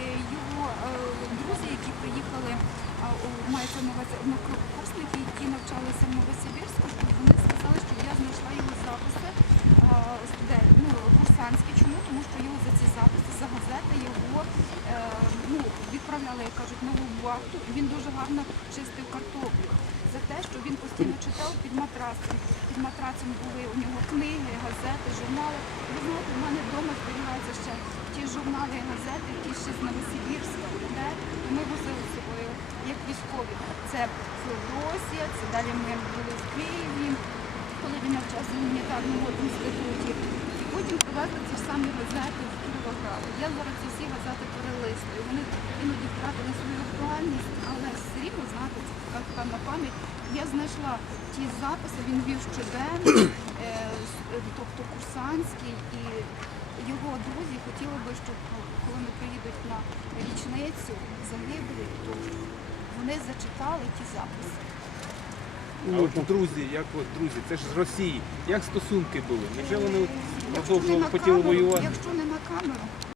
е, його е, друзі, які приїхали, у- мається на увазі однокурсники, які навчалися в Новосибірську, вони сказали, що я знайшла його записи, ну, курсантські. Чому? Тому що його за ці записи, за газети його е, ну, відправляли, як кажуть, нову вахту. Він дуже гарно чистив картоплю. За те, що він постійно читав під матрацем. Під матрацем були у нього книги, газети, журнали. Мене вдома зберігаються ще ті журнали і газети, які ще з Новосибірська, де ми возили з собою як військові. Це Феодосія, це далі ми були в Києві, коли він навчався в гуманітарному інституті. І потім привезли ці ж самі газети в Кіровоград. Я зараз ці всі газети перелистую. Вони іноді втратили свою актуальність, але все рівно знати це така певна пам'ять. Я знайшла ті записи, він вів щоденно, тобто курсантський, і його друзі хотіли би, щоб ну, коли вони приїдуть на річницю загиблі, то вони зачитали ті записи. А от друзі, як от друзі, це ж з Росії. Як стосунки були? Невже вони Якщо продовжували хотіли воювати? Якщо не на камеру,